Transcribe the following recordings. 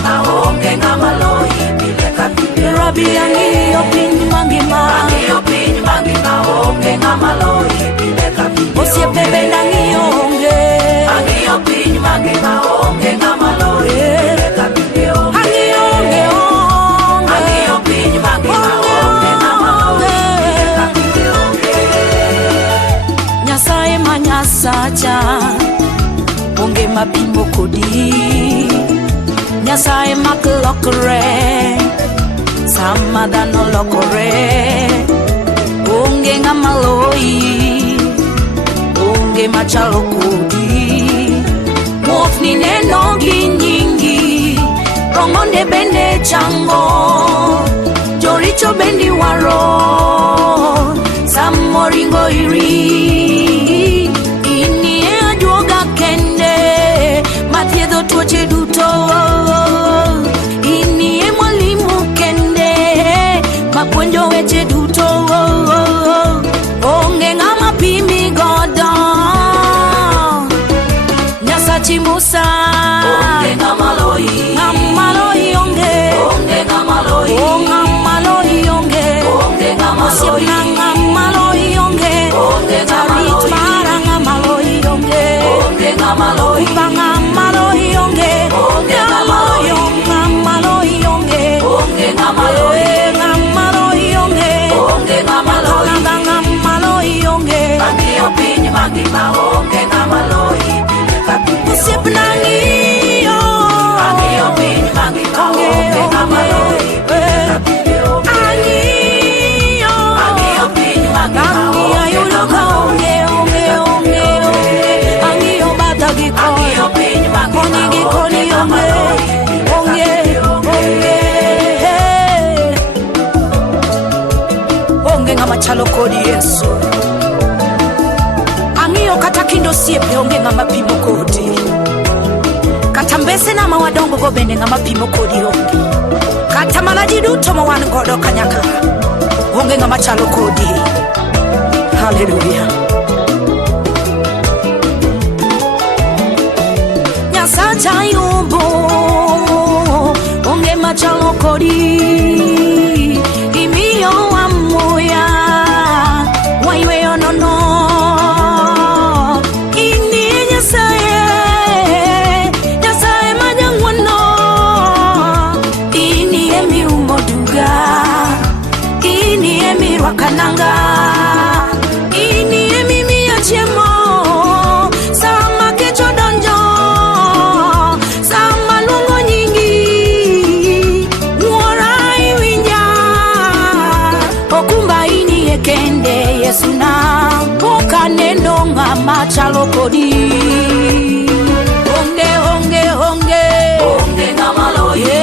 mangima onge ngama loyi pile ka pile. Rabi ang'iyo piny mangima, ang'iyo piny mangima onge ngama loyi pile ka pile. Osiepe bende ang'iyo onge, ang'iyo piny mangima onge ngama loyi pile ka pile. ang'iyo onge onge, ang'iyo piny mangima onge ngama loyi pile ka pile. Nyasaye ma Nyasacha onge mapimo kodi, Nyasaye mak lokore sama dhano lokore. Onge ng'ama loyi, onge machalo kodi. Muofni neno gi nyingi, rong'onde bende chango, joricho bende waro samoringo iri. Inie ajuoga kende mathiedho tuoche duto, inie mwalimu kende mapuonjo weche duto. Onge ng'ama pimi godo, Nyasachi Musa onge ng'ama loyi, ng'ama loyi onge, onge ng'ama loyi, ng'ama loyi onge, onge ng'ama loyi, osiepna ng'ama loyi onge, onge ng'ama jarit loyi, mara ng'ama loyi onge, onge ng'ama loyi, upa ng'ama loyi onge, onge ng'ama loyi, ng'ama loyi onge, onge ng'ama loyi, ng'ama loyi onge, onge ng'ama loyi, ng'ama loyi onge. ang'iyo piny mangima onge ng'ama loyi pile ka pile. Osiepna ng'iyo, ang'iyo piny mangima onge ng'ama loyi pile ka pile. ang'iyo, ang'iyo piny mangima ang'iyo onge yudo ng'ama ka loyi onge onge onge onge, ang'iyo batha gi ang'iyo koni, piny mangima koni gi koni onge ng'ama onge loyi pile ka onge pile. onge ng'ama chalo kodi Yesu. Ang'iyo kata kind osiepe onge ng'ama pimo kodi, kata mbesena ma wadongo go bende ng'ama pimo kodi onge, kata mana ji duto ma wan godo kanyakla onge ng'ama chalo kodi. Haleluya. Nyasacha Ayubu onge machalo kodi, imiyo wa muya wayweyo nono. Ini Nyasaye, Nyasaye ma jang'wono, ini emirumo duga, ini emirwakananga, ini emimiya chiemo sama kech odonjo, sama luongo nyingi, wuora iwinja. Okumba inie kende Yesu na, pok aneno ng'ama chalo kodi. Onge onge onge, onge ng'ama loyi,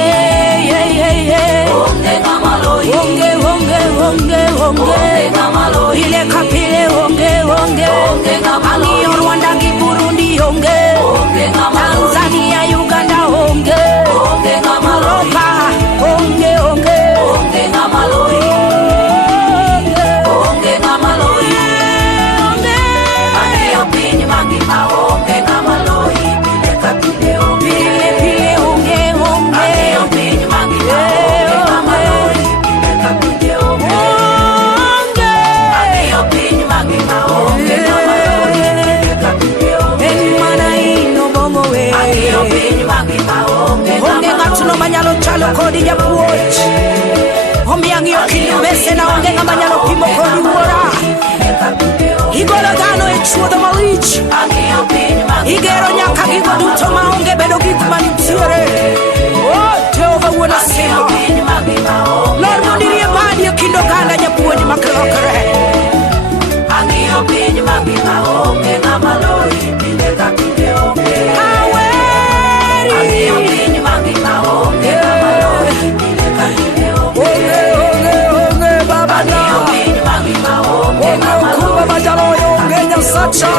onge ng'ama loyi, onge onge onge onge, onge ng'ama loyi, pile ka pile onge onge, onge ng'ama loyi, ang'iyo Rwanda gi Burundi onge, onge ng'ama loyi, Tanzania Uganda onge, onge ng'ama loyi, Europa onge onge, onge ng'ama loyi, onge ng'ama loyi, ang'iyo piny mangima onge ng'ama loyi pile ka pile. pile pile onge onge, ang'iyo piny mangima onge ng'ama loyi pile ka pile. onge ang'iyo piny mangima onge ng'ama loyi pile ka pile. en mana ino bongo we, ang'iyo piny mangima onge onge ng'atno manyalo chalo kodi japuonj. Omiyo ang'iyo kind mbesena onge ng'ama nyalo pimo kodi wuora. Igolo dhano e chuodho malich, ang'iyo piny mangima igero nyaka gigo duto maonge bedo gik manitiere. Oh, Jehova Wuon Asima, piny mangima onge Lord mondirie badi e kind oganda japuonj maklokre. ang'iyo piny mangima onge ng'ama loyi pile ka pile. Aweri, ang'iyo piny mangima onge ng'ama loyi pile ka pile. onge onge baba na, ang'iyo piny mangima onge onge ng'ama okumba loyi. majaloyo onge Nyasacha.